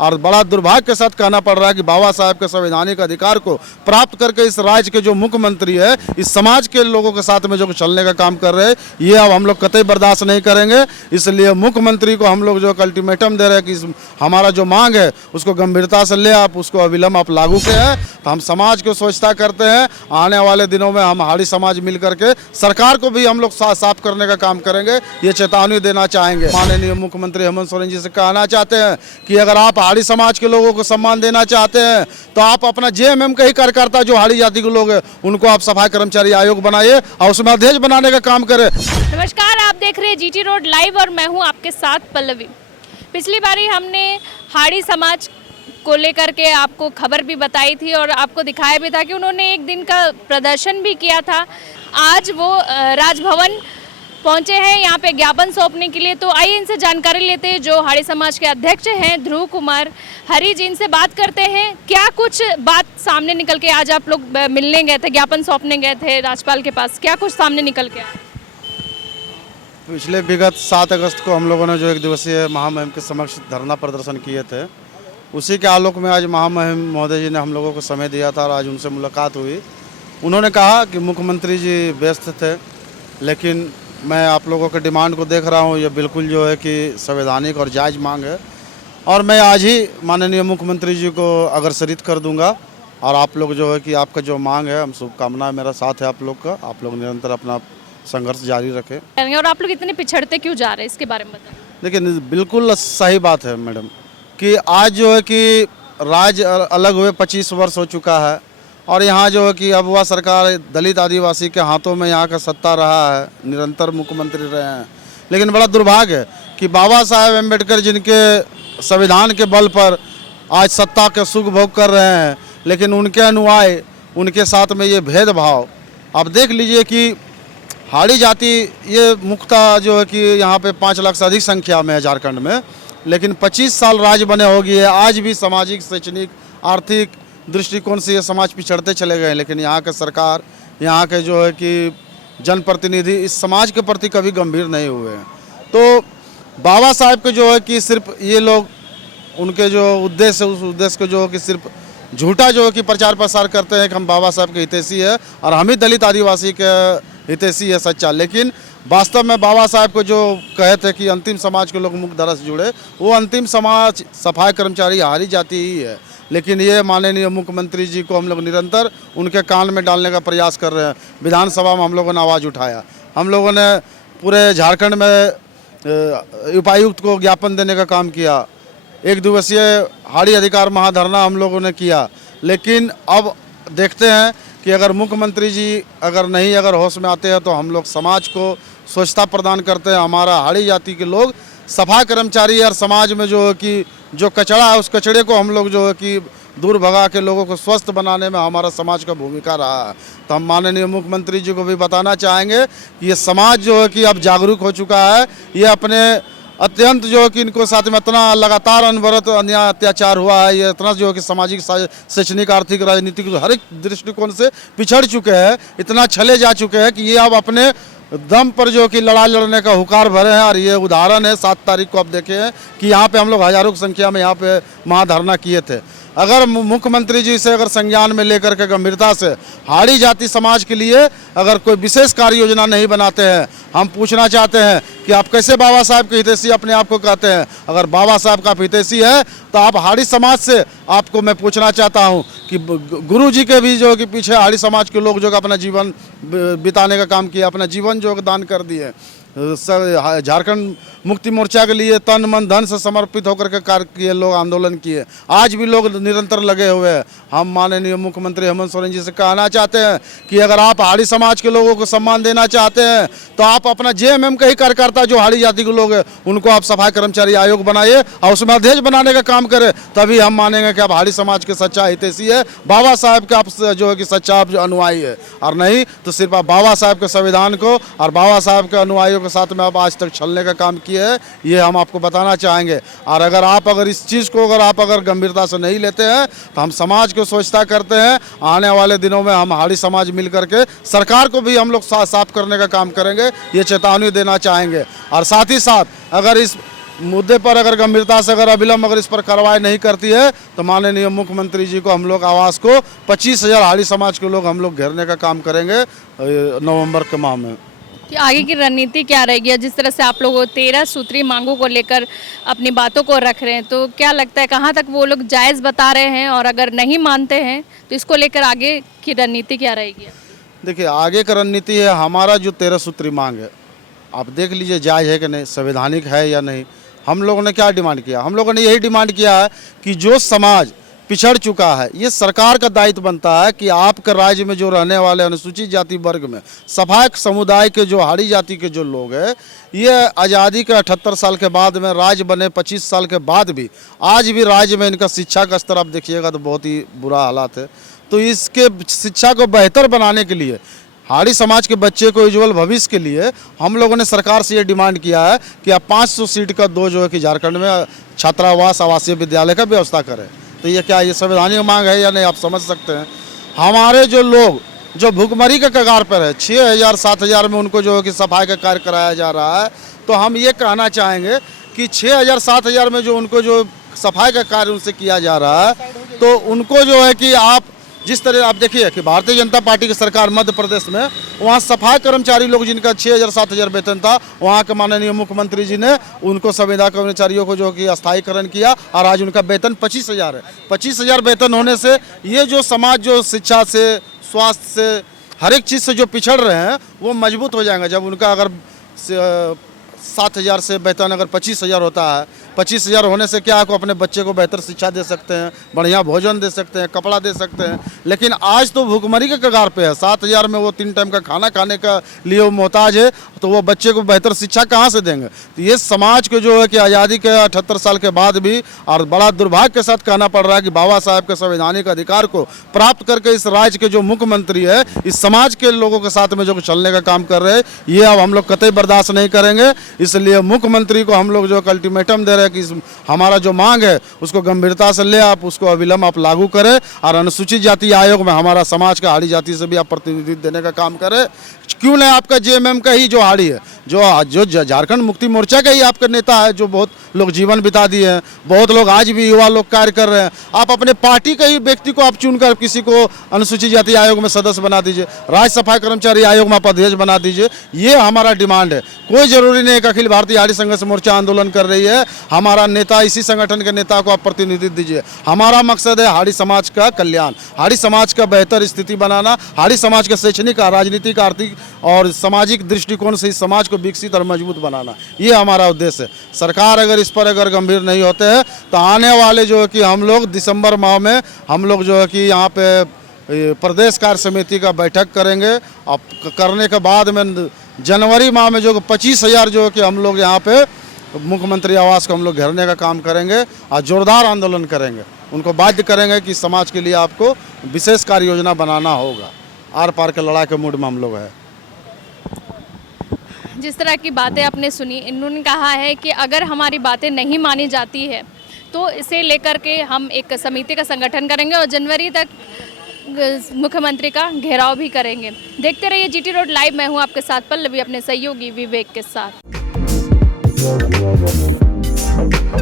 और बड़ा दुर्भाग्य के साथ कहना पड़ रहा है कि बाबा साहब के संवैधानिक अधिकार को प्राप्त करके इस राज्य के जो मुख्यमंत्री है इस समाज के लोगों के साथ में जो चलने का काम कर रहे हैं, ये अब हम लोग कतई बर्दाश्त नहीं करेंगे। इसलिए मुख्यमंत्री को हम लोग जो अल्टीमेटम दे रहे हैं कि हमारा जो मांग है उसको गंभीरता से ले, आप उसको अविलंब आप लागू के हैं। तो हम समाज को सोचता करते हैं, आने वाले दिनों में हम हाड़ी समाज मिल करके सरकार को भी हम लोग साफ करने का काम करेंगे, ये चेतावनी देना चाहेंगे। माननीय मुख्यमंत्री हेमंत सोरेन जी से कहना चाहते हैं कि अगर आप हाड़ी समाज के लोगों को सम्मान देना चाहते हैं तो आप अपना जेएमएम के ही कार्यकर्ता जो हाड़ी जाति के लोग हैं उनको आप सफाई कर्मचारी आयोग बनाइए और उसमें अध्यक्ष बनाने का काम करें। नमस्कार, आप देख रहे हैं जीटी रोड लाइव और मैं हूं आपके साथ पल्लवी। पिछली बारी हमने हाड़ी समाज को लेकर के आपको खबर भी बताई थी और आपको दिखाया भी था कि उन्होंने एक दिन का प्रदर्शन भी किया था। आज वो राजभवन पहुंचे हैं यहाँ पे ज्ञापन सौंपने के लिए। तो आइए इनसे जानकारी लेते हैं जो हाड़ी समाज के अध्यक्ष हैं ध्रुव कुमार हरी जी, इनसे बात करते हैं क्या कुछ बात सामने निकल के आज आप लोग मिलने गए थे, ज्ञापन सौंपने गए थे राज्यपाल के पास, क्या कुछ सामने निकल के आया? पिछले विगत 7 अगस्त को हम लोगों ने जो 1 दिवसीय महामहिम के समक्ष धरना प्रदर्शन किए थे, उसी के आलोक में आज महामहिम महोदय जी ने हम लोगों को समय दिया था और आज उनसे मुलाकात हुई। उन्होंने कहा कि मुख्यमंत्री जी व्यस्त थे, लेकिन मैं आप लोगों के डिमांड को देख रहा हूँ, ये बिल्कुल जो है कि संवैधानिक और जायज़ मांग है और मैं आज ही माननीय मुख्यमंत्री जी को अग्रसरित कर दूंगा। और आप लोग जो है कि आपका जो मांग है, हम शुभकामनाएं मेरा साथ है आप लोग का, आप लोग निरंतर अपना संघर्ष जारी रखें। और आप लोग इतने पिछड़ते क्यों जा रहे हैं, इसके बारे में बताएं। देखिए, बिल्कुल सही बात है मैडम कि आज जो है कि राज्य अलग हुए 25 वर्ष हो चुका है और यहाँ जो है कि अब वह सरकार दलित आदिवासी के हाथों में यहाँ का सत्ता रहा है, निरंतर मुख्यमंत्री रहे हैं। लेकिन बड़ा दुर्भाग्य है कि बाबा साहेब अम्बेडकर जिनके संविधान के बल पर आज सत्ता के सुख भोग कर रहे हैं, लेकिन उनके अनुयायी उनके साथ में ये भेदभाव। अब देख लीजिए कि हाड़ी जाति ये मुख्यतः जो है कि यहाँ पे 5 लाख से अधिक संख्या में है झारखंड में, लेकिन 25 साल राज्य बने हो गए, आज भी सामाजिक, शैक्षणिक, आर्थिक दृष्टिकोण से ये समाज पिछड़ते चले गए। लेकिन यहाँ के सरकार, यहाँ के जो है कि जनप्रतिनिधि इस समाज के प्रति कभी गंभीर नहीं हुए हैं। तो बाबा साहब के जो है कि सिर्फ ये लोग उनके जो उद्देश्य है, उस उद्देश्य को जो है कि सिर्फ झूठा जो है कि प्रचार प्रसार करते हैं कि हम बाबा साहब के हितैषी है और हम ही दलित आदिवासी के हितैषी है सच्चा। लेकिन वास्तव में बाबा साहब को जो कहे थे कि अंतिम समाज के लोग मुख्य धारा से जुड़े, वो अंतिम समाज सफाई कर्मचारी हाड़ी जाति ही है। लेकिन ये माननीय मुख्यमंत्री जी को हम लोग निरंतर उनके कान में डालने का प्रयास कर रहे हैं। विधानसभा में हम लोगों ने आवाज़ उठाया, हम लोगों ने पूरे झारखंड में उपायुक्त को ज्ञापन देने का काम किया, 1 दिवसीय हाड़ी अधिकार महाधरना हम लोगों ने किया। लेकिन अब देखते हैं कि अगर मुख्यमंत्री जी अगर होश में आते हैं तो हम लोग समाज को स्वच्छता प्रदान करते हैं। हमारा हाड़ी जाति के लोग सफाई कर्मचारी और समाज में जो है कि जो कचरा है उस कचरे को हम लोग जो है कि दूर भगा के लोगों को स्वस्थ बनाने में हमारा समाज का भूमिका रहा है। तो हम माननीय मुख्यमंत्री जी को भी बताना चाहेंगे कि ये समाज जो है कि अब जागरूक हो चुका है। ये अपने अत्यंत जो है कि इनको साथ में इतना लगातार अनवरत अन्याय अत्याचार हुआ है, ये इतना जो है कि सामाजिक, शैक्षणिक, आर्थिक, राजनीतिक हर एक दृष्टिकोण से पिछड़ चुके हैं, इतना छले जा चुके हैं कि ये अब अपने दम पर जो कि लड़ाई लड़ने का हुकार भरे हैं। और ये उदाहरण है 7 तारीख को आप देखे हैं कि यहाँ पे हम लोग हजारों की संख्या में यहाँ पे महाधरना किए थे। अगर मुख्यमंत्री जी से अगर संज्ञान में लेकर के गंभीरता से हाड़ी जाति समाज के लिए अगर कोई विशेष कार्य योजना नहीं बनाते हैं, हम पूछना चाहते हैं कि आप कैसे बाबा साहब के हितैषी अपने आप को कहते हैं? अगर बाबा साहब का हितैषी है तो आप हाड़ी समाज से, आपको मैं पूछना चाहता हूं कि गुरु जी के भी जो कि पीछे हाड़ी समाज के लोग जो अपना जीवन बिताने का काम किया, अपना जीवन जो दान कर दिए, झारखंड मुक्ति मोर्चा के लिए तन मन धन से समर्पित होकर के कार्य किए, लोग आंदोलन किए, आज भी लोग निरंतर लगे हुए हैं। हम माननीय मुख्यमंत्री हेमंत सोरेन जी से कहना चाहते हैं कि अगर आप हाड़ी समाज के लोगों को सम्मान देना चाहते हैं तो आप अपना जेएमएम के ही कार्यकर्ता जो हाड़ी जाति के लोग हैं उनको आप सफाई कर्मचारी आयोग बनाइए और उसमें अध्यक्ष बनाने का काम करें, तभी हम मानेंगे कि आप हाड़ी समाज के सच्चा हितैषी है, बाबा साहब के आप जो है कि सच्चा आप जो अनुयायी है। और नहीं तो सिर्फ आप बाबा साहब के संविधान को और बाबा साहब के अनुयायियों के साथ में आप आज तक छलने का काम किए हैं, ये हम आपको बताना चाहेंगे। और अगर इस चीज़ को अगर गंभीरता से नहीं लेते हैं तो हम समाज को सोचता करते हैं, आने वाले दिनों में हम हाड़ी समाज मिल करके सरकार को भी हम लोग साफ करने का काम करेंगे, ये चेतावनी देना चाहेंगे। और साथ ही साथ अगर इस मुद्दे पर अगर गंभीरता से अगर अविलंब अगर इस पर कार्रवाई नहीं करती है तो माननीय मुख्यमंत्री जी को हम लोग आवास को 25,000 हाड़ी समाज के लोग हम लोग घेरने का काम करेंगे नवंबर के माह में। कि आगे की रणनीति क्या रहेगी? जिस तरह से आप लोग 13 सूत्री मांगों को लेकर अपनी बातों को रख रहे हैं, तो क्या लगता है कहाँ तक वो लोग जायज़ बता रहे हैं, और अगर नहीं मानते हैं तो इसको लेकर आगे की रणनीति क्या रहेगी? देखिए, आगे का रणनीति है हमारा जो 13 सूत्री मांग है, आप देख लीजिए जायज़ है कि नहीं, संवैधानिक है या नहीं। हम लोगों ने क्या डिमांड किया? हम लोगों ने यही डिमांड किया है कि जो समाज पिछड़ चुका है, ये सरकार का दायित्व बनता है कि आपके राज्य में जो रहने वाले अनुसूचित जाति वर्ग में सफाई समुदाय के जो हाड़ी जाति के जो लोग हैं, ये आज़ादी के 78 साल के बाद में राज्य बने 25 साल के बाद भी आज भी राज्य में इनका शिक्षा का स्तर आप देखिएगा तो बहुत ही बुरा हालात है। तो इसके शिक्षा को बेहतर बनाने के लिए, हाड़ी समाज के बच्चे को उज्जवल भविष्य के लिए हम लोगों ने सरकार से ये डिमांड किया है कि आप 500 सीट का दो जो है कि झारखंड में छात्रावास आवासीय विद्यालय का व्यवस्था करें। तो ये क्या, ये संवैधानिक मांग है या नहीं, आप समझ सकते हैं। हमारे जो लोग जो भुखमरी के कगार पर है, 6,000 7,000 में उनको जो है कि सफाई का कार्य कराया जा रहा है। तो हम ये कहना चाहेंगे कि 6,000 7,000 में जो उनको जो सफाई का कार्य उनसे किया जा रहा है, तो उनको जो है कि आप जिस तरह आप देखिए कि भारतीय जनता पार्टी की सरकार मध्य प्रदेश में, वहाँ सफाई कर्मचारी लोग जिनका 6,000 7,000 वेतन था, वहाँ के माननीय मुख्यमंत्री जी ने उनको संविदा कर्मचारियों को जो कि अस्थायीकरण किया और आज उनका वेतन 25,000 है। 25,000 वेतन होने से ये जो समाज जो शिक्षा से, स्वास्थ्य से, हर एक चीज़ से जो पिछड़ रहे हैं वो मजबूत हो जाएंगे। जब उनका अगर 7,000 से वेतन अगर 25,000 होता है, 25,000 होने से क्या आपको अपने बच्चे को बेहतर शिक्षा दे सकते हैं, बढ़िया भोजन दे सकते हैं, कपड़ा दे सकते हैं। लेकिन आज तो भुखमरी के कगार पे है। 7,000 में वो 3 टाइम का खाना खाने का लिए वो मोहताज है, तो वो बच्चे को बेहतर शिक्षा कहाँ से देंगे? तो ये समाज को जो है कि आज़ादी के 78 साल के बाद भी और बड़ा दुर्भाग्य के साथ कहना पड़ रहा है कि बाबा साहब के संवैधानिक अधिकार को प्राप्त करके इस राज्य के जो मुख्यमंत्री है इस समाज के लोगों के साथ में जो चलने का काम कर रहे हैं, ये अब हम लोग कतई बर्दाश्त नहीं करेंगे। इसलिए मुख्यमंत्री को हम लोग जो अल्टीमेटम दे रहे हैं कि हमारा जो मांग है उसको गंभीरता से ले, आप उसको अविलंब आप लागू करें और अनुसूचित जाति आयोग में हमारा समाज का हाड़ी जाति से भी आप प्रतिनिधित्व देने का काम करें। क्यों नहीं, आपका जेएमएम का ही जो हाड़ी है, जो झारखंड मुक्ति मोर्चा का ही आपका नेता है, जो बहुत लोग जीवन बिता दिए हैं, बहुत लोग आज भी युवा लोग कार्य कर रहे हैं। आप अपने पार्टी का ही व्यक्ति को आप चुनकर किसी को अनुसूचित जाति आयोग में सदस्य बना दीजिए, राज्य सफाई कर्मचारी आयोग में आप अध्यक्ष बना दीजिए। ये हमारा डिमांड है। कोई जरूरी नहीं है कि अखिल भारतीय हाड़ी संघर्ष मोर्चा आंदोलन कर रही है, हमारा नेता इसी संगठन के नेता को आप प्रतिनिधित्व दीजिए। हमारा मकसद है हाड़ी समाज का कल्याण, हाड़ी समाज का बेहतर स्थिति बनाना, हाड़ी समाज का शैक्षणिक, राजनीतिक, आर्थिक और सामाजिक दृष्टिकोण से इस समाज को विकसित और मजबूत बनाना, ये हमारा उद्देश्य है। सरकार अगर इस पर अगर गंभीर नहीं होते हैं तो आने वाले जो है कि हम लोग दिसंबर माह में हम लोग जो है कि यहाँ पे प्रदेश कार्य समिति का बैठक करेंगे। अब करने के बाद में जनवरी माह में जो 25,000 जो है कि हम लोग यहाँ पे मुख्यमंत्री आवास को हम लोग घेरने का काम करेंगे और जोरदार आंदोलन करेंगे। उनको बाध्य करेंगे कि समाज के लिए आपको विशेष कार्य योजना बनाना होगा। आर पार के लड़ाई के मूड में हम लोग हैं। जिस तरह की बातें आपने सुनी, इन्होंने कहा है कि अगर हमारी बातें नहीं मानी जाती है तो इसे लेकर के हम एक समिति का संगठन करेंगे और जनवरी तक मुख्यमंत्री का घेराव भी करेंगे। देखते रहिए जीटी रोड लाइव। मैं हूं आपके साथ पल्लवी, अपने सहयोगी विवेक के साथ।